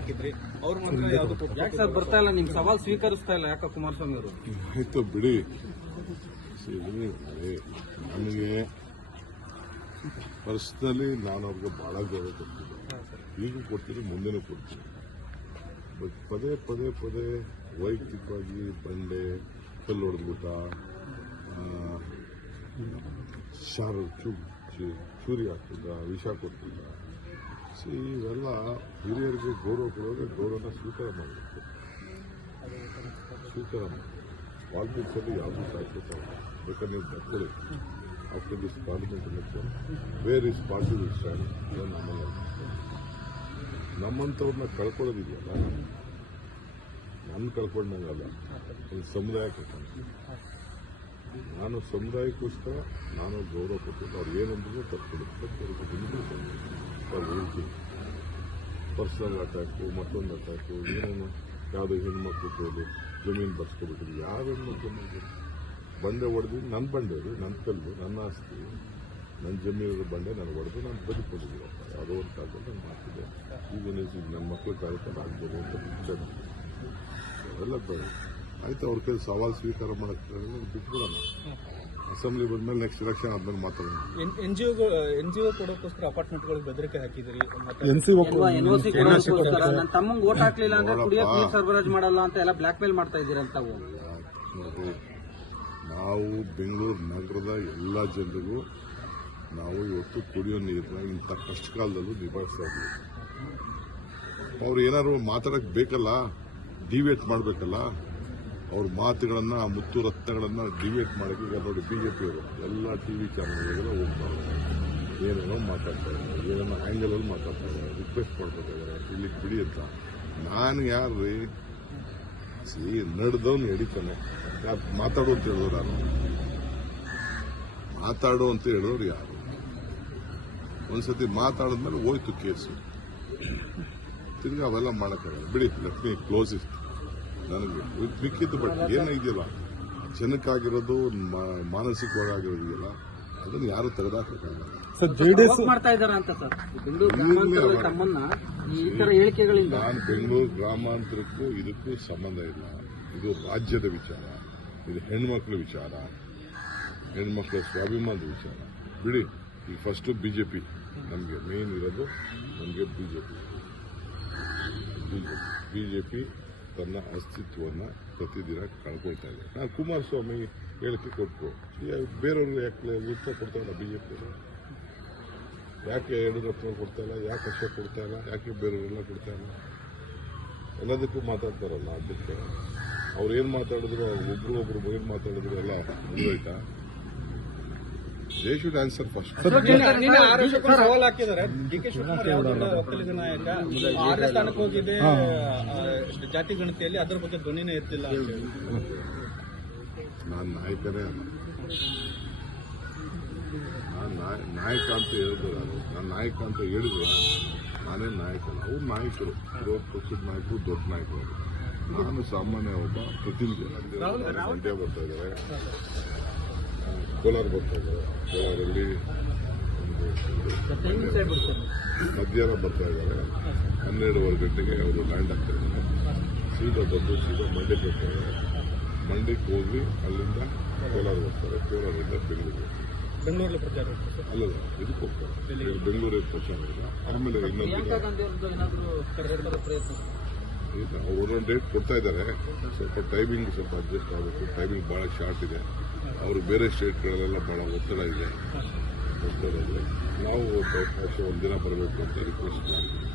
ಹಾಕಿದ್ರಿ. ಅವ್ರ ಮಾತ್ರ ಯಾವ್ದು ಯಾಕೆ ಸರ್ ಬರ್ತಾ ಇಲ್ಲ? ನಿಮ್ ಸವಾಲ್ ಸ್ವೀಕರಿಸ್ತಾ ಇಲ್ಲ ಯಾಕ ಕುಮಾರಸ್ವಾಮಿ ಅವರು? ಆಯ್ತು ಬಿಡಿ. ನನಗೆ ಪರ್ಸ್ನಲಿ ನಾನು ಅವ್ರಿಗೆ ಬಹಳ ಗೌರವ ಕೊಡ್ತೀನಿ ಈಗೂ ಕೊಡ್ತೀನಿ ಮುಂದೆನೂ ಕೊಡ್ತೀನಿ. ಬಟ್ ಪದೇ ಪದೇ ಪದೇ ವೈಯಕ್ತಿಕವಾಗಿ ಬಂಡೆ ಕಲ್ಲು ಹೊಡೆದ್ಬಿಟ್ಟ. ಶಾರು ಚೂ- ಚೂರಿ ಹಾಕ್ತಿದ್ದ ವಿಷ ಕೊಡ್ತಿದ್ದ ಸಿ ಇವೆಲ್ಲ ಹಿರಿಯರಿಗೆ ಗೌರವ ಕೊಡೋದು ಗೌರವನ ಸ್ವೀಕಾರ ಮಾಡಬೇಕು. ಸ್ವೀಕಾರ ಪಾಲಿಟಿಕ್ಸಲ್ಲಿ ಯಾವುದೂ ಶಾಶ್ವತ. ಬೇಕಾದ್ರೆ ನೀವು ಬರ್ಕೊಳ್ಳಿ after this parliament election where is party will stand ನಮ್ಮಲ್ಲ ನಮ್ಮಂಥವ್ರನ್ನ ಕಳ್ಕೊಳ್ಳೋದಿದೆಯಲ್ಲ? ನನ್ನ ಕಳ್ಕೊಂಡಂಗಲ್ಲ ಒಂದು ಸಮುದಾಯ ಕಳ್ಕೊಂಡು ನಾನು ಸಮುದಾಯಕ್ಕೋಸ್ಕರ ನಾನು ಗೌರವ ಕೊಟ್ಟಿದ್ದು. ಅವ್ರು ಏನಂದ್ರೆ ತಪ್ಪಿಡುತ್ತೆ ಹೇಳ್ತೀನಿ ಪರ್ಸನಲ್ ಅಟ್ಯಾಕು ಮತ್ತೊಂದು ಅಟ್ಯಾಕು ಏನೇನು ಯಾವುದೋ ಹೆಣ್ಮಕ್ಳು ಕೈಲಿ ಜಮೀನು ಬರ್ಸ್ಕೊಬಿಟ್ಟಿದ್ರು ಯಾವ ಹೆಣ್ಮಕ್ಳು ಮಕ್ಳು? ಬಂಡೆ ಹೊಡೆದು ನನ್ನ ಬಂಡೆ ಅದು ನನ್ನ ಕಲ್ಲು ನನ್ನ ಆಸ್ತಿ ನನ್ನ ಜಮೀನು ಬಂಡೆ ನಾನು ಹೊಡೆದು ನಾನು ಬದುಕೊಂಡಿದ್ದೀರಪ್ಪ ಯಾವುದೋ ಒಂದು ಕಾಲದಲ್ಲಿ ನಾನು ಮಾಡ್ತಿದ್ದೆ ಈಗ ನೀವು ನನ್ನ ಮಕ್ಕಳು ಕಾರ್ಯಕ್ರಮ ಆಗ್ಬೋದು ಅಂತ ನನಗೆ. ಅವೆಲ್ಲ ಆಯ್ತು ಅವ್ರ ಕೈ ಸವಾಲು ಸ್ವೀಕಾರ ಮಾಡಕ್ಕೆ ಬಿಟ್ಬಿಡೋಣ ಅಸೆಂಬ್ಲಿ ಬಂದ್ಮೇಲೆ ನೆಕ್ಸ್ಟ್ ಎಲೆಕ್ಷನ್ ಆದ್ಮೇಲೆ ಮಾತಾಡೋಣ. N G O N G O ಕೊಡೋಕ್ಕೋಸ್ಕರ ಅಪಾರ್ಟ್ಮೆಂಟ್ಗಳಿಗೆ ಬೆದರಿಕೆ ಹಾಕಿದ್ರಿ ಎನ್ ಎನ್ಒಸಿ ಕೊಡೋದಕ್ಕೋಸ್ಕರ ನನ್ನ ತಮ್ಮಂಗ್ ಓಟ್ ಹಾಕ್ಲಿಲ್ಲ ಅಂದ್ರೆ ಕುಡಿಯೋಕೆ ನೀರು ಸರಬರಾಜು ಮಾಡಲ್ಲ ಅಂತ ಎಲ್ಲ ಬ್ಲ್ಯಾಕ್ ಮೇಲ್ ಮಾಡ್ತಾ ಇದ್ದೀರಂತ ನಾವು ಬೆಂಗಳೂರು ನಗರದ ಎಲ್ಲ ಜನರಿಗೂ ನಾವು ಇವತ್ತು ಕುಡಿಯೋ ನೀರನ್ನ ಇಂಥ ಕಷ್ಟ ಕಾಲದಲ್ಲೂ ನಿಭಾಯಿಸ್ತಾ ಇದ್ದೀವಿ. ಅವ್ರು ಏನಾದ್ರು ಮಾತಾಡಕ್ ಬೇಕಲ್ಲ? ಡಿವೇಟ್ ಮಾಡಬೇಕಲ್ಲ? ಅವ್ರ ಮಾತುಗಳನ್ನು, ಆ ಮುತ್ತು ರತ್ನಗಳನ್ನ ಡಿವೇಟ್ ಮಾಡಕ್ಕೆ ಈಗ ನೋಡಿ ಬಿಜೆಪಿಯವರು ಎಲ್ಲ ಟಿವಿ ಚಾನಲ್ಗಳೆಲ್ಲ ಹೋಗ್ತಾರೆ ಏನೇನೋ ಮಾತಾಡ್ತಾ ಇದ್ದಾರೆ, ಏನೇನೋ ಆ್ಯಂಗಲಲ್ಲಿ ಮಾತಾಡ್ತಾ ರಿಕ್ವೆಸ್ಟ್ ಮಾಡ್ಬೇಕಾದ್ರೆ ಇಲ್ಲಿ ಬಿಡಿ ಅಂತ. ನಾನು ಯಾರ್ರೀ? ಸಿ, ನಡೆದವನು ಹಿಡಿತಾನೆ ಯಾರು, ಮಾತಾಡು ಅಂತ ಹೇಳಿದ್ರು ನಾನು ಮಾತಾಡು ಅಂತ ಹೇಳೋರು ಯಾರು? ಒಂದ್ಸತಿ ಮಾತಾಡಿದ್ಮೇಲೆ ಹೋಯ್ತು ಕೇಸು. ತಿರ್ಗಿ ಅವೆಲ್ಲ ಮಾಡೋಕ್ಕಾಗಲ್ಲ. ಬಿಡಿ ಲಕ್ಷ್ಮಿ ಕ್ಲೋಸ್ ಇಟ್ ನನಗೆ ಮಿಕ್ಕಿದ್ದು ಬಟ್ ಏನಿದೆಯಲ್ಲ ಜನಕ್ಕಾಗಿರೋದು ಮ- ಮಾನಸಿಕವಾಗಿರೋದಿಲ್ಲ ಅದನ್ನು ಯಾರು ಮಾಡ್ತಾ ಅಂತ ಸರ್. ಬೆಂಗಳೂರು ಗ್ರಾಮಾಂತರದ ತಮ್ಮನ್ನ ಈ ತರ ಹೇಳಿಕೆಗಳಿಂದ ನಾನು ಬೆಂಗಳೂರು ಗ್ರಾಮಾಂತರಕ್ಕೂ ಇದಕ್ಕೂ ಸಂಬಂಧ ಇಲ್ಲ. ಇದು ರಾಜ್ಯದ ವಿಚಾರ ಇದು ಹೆಣ್ಮಕ್ಳ ವಿಚಾರ ಹೆಣ್ಮಕ್ಳ ಸ್ವಾಭಿಮಾನದ ವಿಚಾರ. ಬಿಡಿ ಈ ಫಸ್ಟು ಬಿಜೆಪಿ ನಮಗೆ ಮೇನ್ ಇರೋದು ನಮಗೆ ಬಿಜೆಪಿ ಬಿಜೆಪಿ ತನ್ನ ಅಸ್ತಿತ್ವವನ್ನು ಪ್ರತಿದಿನ ಕಳ್ಕೊಳ್ತಾ ಇದೆ ನಾನು ಕುಮಾರಸ್ವಾಮಿ ಹೇಳಿಕೆ ಕೊಟ್ಟು ಬೇರೆಯವ್ರಿಗೆ ಯಾಕೆ ಉತ್ತರ ಕೊಡ್ತಾರಲ್ಲ ಪಿ ಯಾಕೆ ಯಡಿಯೂರಪ್ಪನವ್ರು ಕೊಡ್ತಾ ಇಲ್ಲ? ಯಾಕೆ ಅಶೋಕ್ ಕೊಡ್ತಾ ಇಲ್ಲ? ಯಾಕೆ ಬೇರೆಯವರೆಲ್ಲ ಕೊಡ್ತಾಯಿಲ್ಲ ಎಲ್ಲದಕ್ಕೂ ಮಾತಾಡ್ತಾರಲ್ಲ ಅದಕ್ಕೆ ಅವ್ರು ಏನು ಮಾತಾಡಿದ್ರು ಒಬ್ಬರು ಒಬ್ರು ಏನು ಮಾತಾಡಿದ್ರು ಎಲ್ಲ ಮುಗಿದೋಯ್ತಾ? ದೇ ಶುಡ್ ಆನ್ಸರ್ ಫಸ್ಟ್ ಸವಾಲ್ ಹಾಕಿದ್ದಾರೆ. ಡಿ ಕೆ ಶಿವಕುಮಾರ್ ಯಾವ ದೊಡ್ಡ ಒಕ್ಕಲಿಗ ನಾಯಕ. ಸ್ಥಾನಕ್ಕೆ ಹೋಗಿದೆ ಜಾತಿ ಗಣತಿಯಲ್ಲಿ ಅದರ ಬಗ್ಗೆ ಧ್ವನಿನೇ ಎತ್ತಿಲ್ಲ ನಾನು ನಾಯಕನೇ ಅಲ್ಲ. ನಾನು ನಾಯ- ನಾಯಕ ಅಂತ ಹೇಳಿದ್ರು ನಾನು. ನಾನು ನಾಯಕ ಅಂತ ಹೇಳಿದ್ರು ನಾನೇ ನಾಯಕ. ಅವ್ರು ನಾಯಕರು. ವಿರೋಧ ಪಕ್ಷದ ನಾಯಕರು ದೊಡ್ಡ ನಾಯಕರು. ನಾನು ಸಾಮಾನ್ಯ ಒಬ್ಬ ಪ್ರತಿನಿಧಿ. ಮಂಡ್ಯ ಬರ್ತಾ ಇದ್ದಾರೆ. ಕೋಲಾರ ಬರ್ತಾ ಇದ್ದಾರೆ. ಕೋಲಾರಲ್ಲಿ ಮಧ್ಯಾಹ್ನ ಬರ್ತಾ ಇದ್ದಾರೆ. ಹನ್ನೆರಡುವರೆ ಗಂಟೆಗೆ ಅವರು ಲ್ಯಾಂಡ್ ಆಗ್ತಾ ಇದ್ದಾರೆ. ಸೀದಾ ಬಂದು ಸೀದಾ ಮಂಡ್ಯಕ್ಕೆ ಇದ್ದಾರೆ. ಮಂಡ್ಯಕ್ಕೆ ಹೋಗಿ ಅಲ್ಲಿಂದ ಕೋಲಾರ ಬರ್ತಾರೆ. ಕೋಲಾರದಿಂದ ಬೆಂಗಳೂರು ಬೆಂಗಳೂರಲ್ಲಿ ಪ್ರಚಾರ. ಅಲ್ಲಲ್ಲ ಇದಕ್ಕೆ ಹೋಗ್ತಾರೆ. ಬೆಂಗಳೂರಿಗೆ ಪ್ರಚಾರ ಇಲ್ಲ ಆಮೇಲೆ ಇನ್ನೊಂದು ಒಂದೊಂದು ಡೇಟ್ ಕೊಡ್ತಾ ಇದ್ದಾರೆ. ಸ್ವಲ್ಪ ಟೈಮಿಂಗ್ ಸ್ವಲ್ಪ ಅಡ್ಜಸ್ಟ್ ಆಗಬೇಕು ಟೈಮಿಂಗ್ ಭಾಳ ಶಾರ್ಟ್ ಇದೆ. ಅವರು ಬೇರೆ ಸ್ಟೇಟ್ಗಳಲ್ಲೆಲ್ಲ ಭಾಳ ಒತ್ತಡ ಇದೆ. ನಾವು ಅವಕಾಶ ಒಂದಿನ ಬರಬೇಕು ಅಂತ ರಿಕ್ವೆಸ್ಟ್ ಮಾಡಿದ್ವಿ.